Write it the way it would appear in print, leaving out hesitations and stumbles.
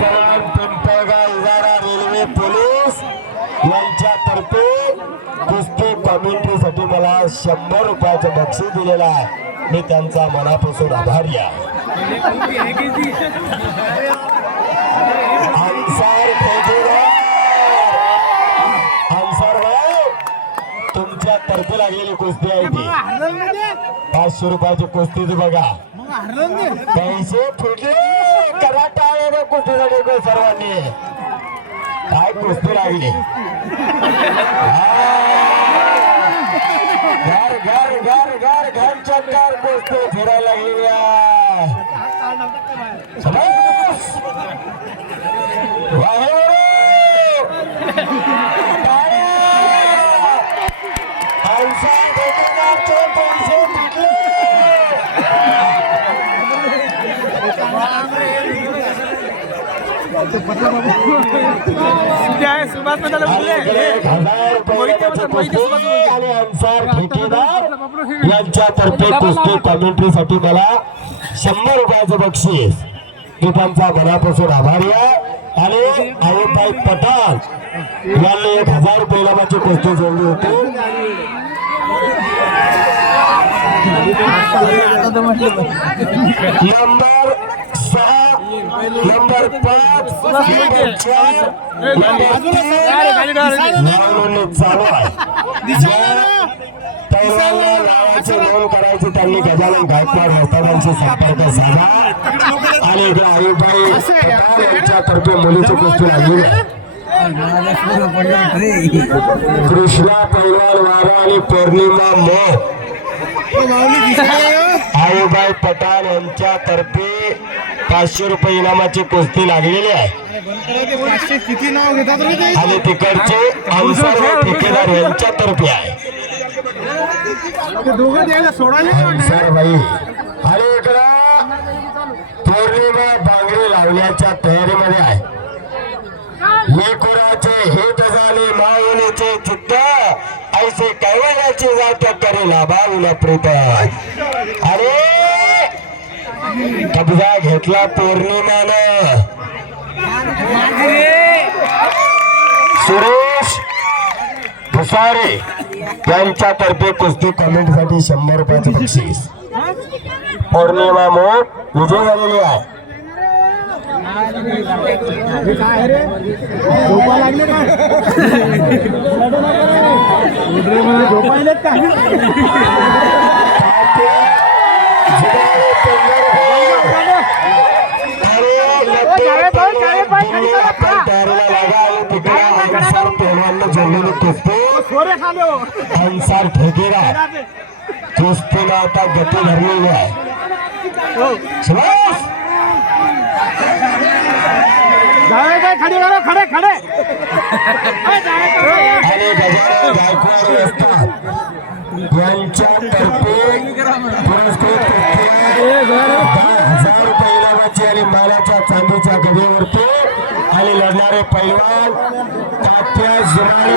Pimpalgaon उजाडा railway police यांच्यातर्फे कुस्ती कॉमेंट्रीसाठी मला 100 रुपयाचं बक्षीस दिलेलं आहे. मी त्यांचा मनापासून आभारी आहे. तुमच्या तर्फे लागलेली कुस्ती आहे ती 500 रुपयाची कुस्तीच बघा. पैसे फुटले कराटा कुस्तीसाठी सर्वांनी काय कुस्ती लागली. घर घर घर घर घर चक्कर कुस्ती फिरायला लागलेली आहे. यांच्यातर्फे कुस्ती कॉमेंट्रीसाठी मला 100 रुपयाचं बक्षीस. मी त्यांचा मनापासून आभारी आहे. आणि आयुबाई पठाण यांनी 1000 रुपये इनामाची कुस्ती जोडली होती. नंबर 6 नंबर 5 नंबर 4 चालू आहे. गावाची नोंद करायची त्यांनी गजानन गायकवाड वस्तादांशी संपर्क साधा. आणि आयुबाई यांच्यातर्फे मुलीची कुस्ती लागली. कृष्णा पैलवान वारा आणि पौर्णिमा मोह आयुबाई पठाण यांच्यातर्फे 500 रुपये इनामाची कुस्ती लागलेली आहे. आणि तिकडचे अंसारभाई ठेकेदार यांच्यातर्फे आहे. अंसारभाई आणि इकडं पौर्णिमा बांगडी लावण्याच्या तयारीमध्ये आहे. लेकुराचे हित झाले माऊलीचे चित्त ऐसे कैवल्याची जात करे लाभाविला प्रीत. अरे कब्जा घेतला पौर्णिमानं. सुरेश भुसारे यांच्यातर्फे कुस्ती कॉमेंटसाठी 100 रुपयाचं बक्षीस. पौर्णिमा मोठ विजय झालेली आहे. अंसार ठेकेदार कुस्तीला आता गती धरलेली आहे. खडे खडे खडे आणि गजानन गायकवाड वस्ताद यांच्यातर्फे पुरस्कृत 10,000 रुपये इनामाची आणि मालाच्या चांदीच्या गदेवरती. आणि लढणारे पैलवान तात्या जुमाळे